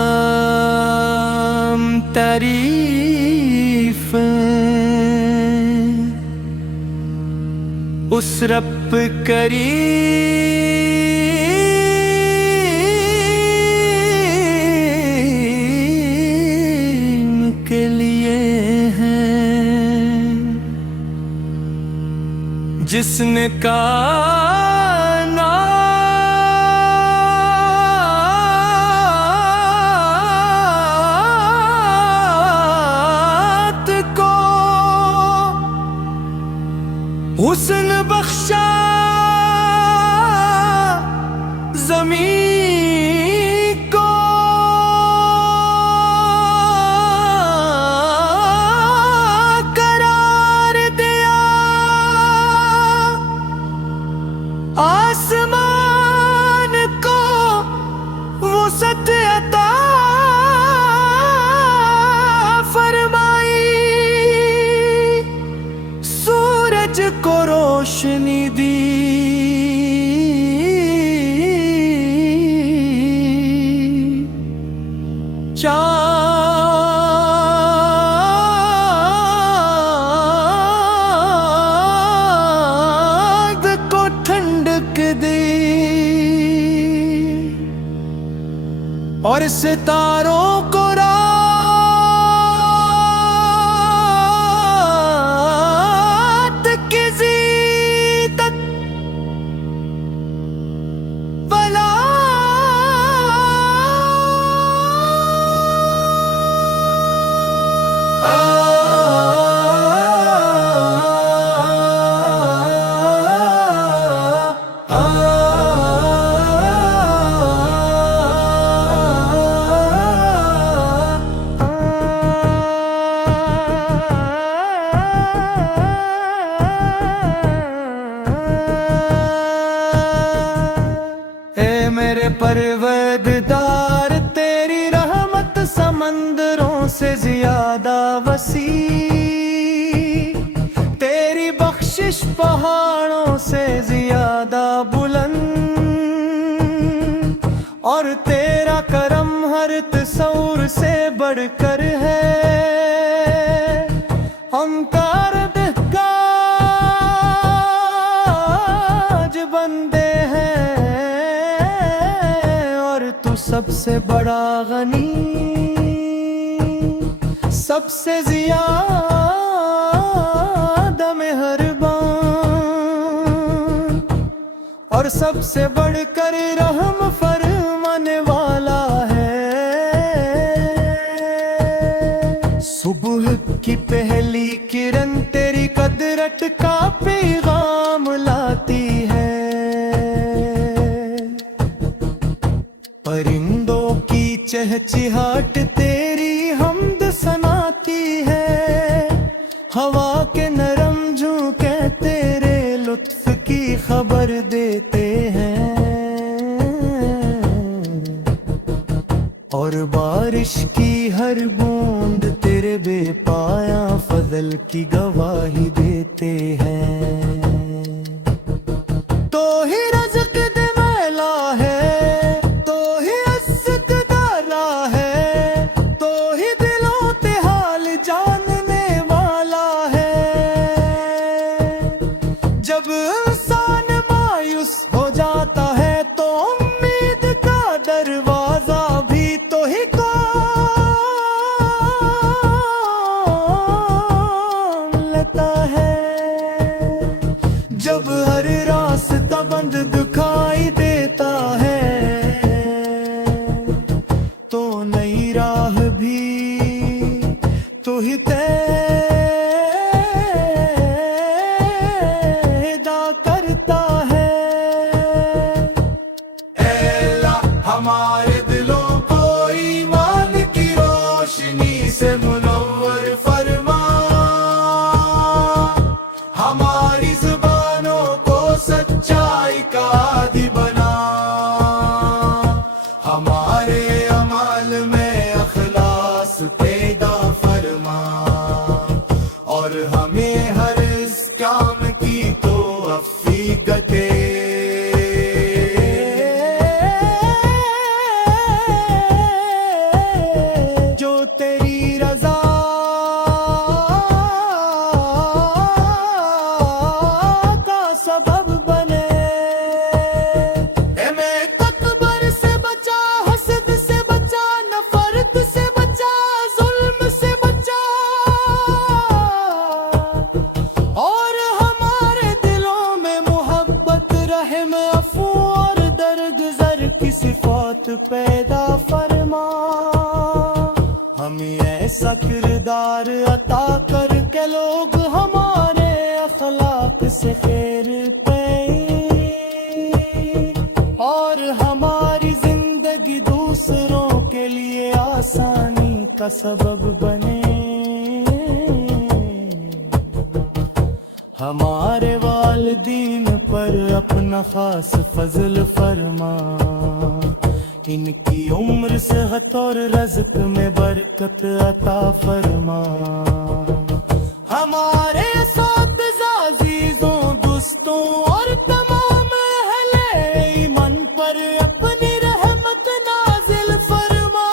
تمام تعریفیں اس رب کریم کے لیے ہیں جس نے حسن بخشا زمین کو قرار دیا آسمان کو وسعت عطا کو روشنی دی چاند کو ٹھنڈک دی اور ستاروں کو پروردگار تیری رحمت سمندروں سے زیادہ وسیع، تیری بخشش پہاڑوں سے زیادہ بلند، اور تیرا کرم ہر تصور سے بڑھ کر ہے۔ ہم کارندہاج بندے سب سے بڑا غنی، سب سے زیادہ مہربان، اور سب سے بڑھ کر رحم فرمانے والا ہے۔ صبح کی پہلی کرن تیری قدرت کا پیغام لاتی ہے، پرندوں کی چہچہاہٹ تیری حمد سناتی ہے، ہوا کے نرم جھونکے تیرے لطف کی خبر دیتے ہیں، اور بارش کی ہر بوند تیرے بے پایا فضل کی گواہی دیتے ہیں۔ تو ہی رزق دے والا ہے، جب ہر راستہ بند دکھائی دیتا ہے تو نئی راہ بھی تو ہی پیدا کرتا ہے۔ اے اللہ ہمارے دلوں کو ایمان کی روشنی سے منور فرما، ہماری زبانوں کو سچائی کا عادی بنا، ہمارے اعمال میں اخلاص پیدا فرما۔ ہمیں ایسا کردار عطا کر کے لوگ ہمارے اخلاق سے خیر پائیں اور ہماری زندگی دوسروں کے لیے آسانی کا سبب بنے. ہمارے والدین پر اپنا خاص فضل فرما، ان کی عمر صحت اور رزق میں برکت عطا فرما. ہمارے اساتذہ عزیزوں دوستوں اور تمام اہل ایمان پر اپنی رحمت نازل فرما.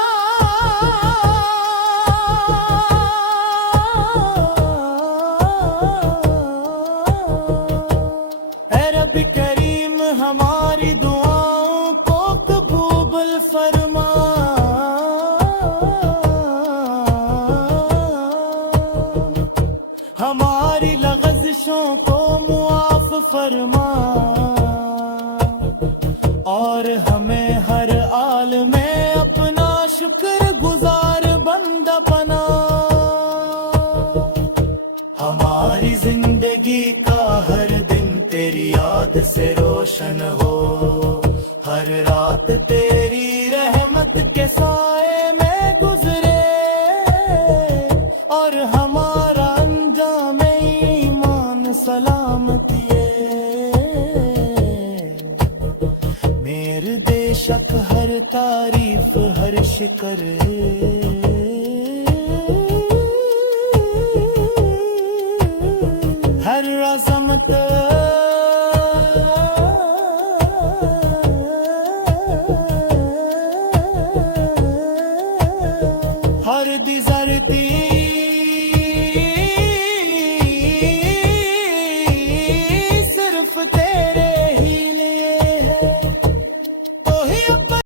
اے رب کریم ہماری دعاؤں کو قبول فرما. ہماری لغزشوں کو معاف فرما اور ہمیں ہر حال میں اپنا شکر گزار بندہ بنا. ہماری زندگی کا ہر دن تیری یاد سے روشن ہو، ہر رات تیری رحمت کے سائے میں گزرے اور ہمارا انجام ایمان سلامتی ہے. میرے بے شک ہر تعریف ہر شکر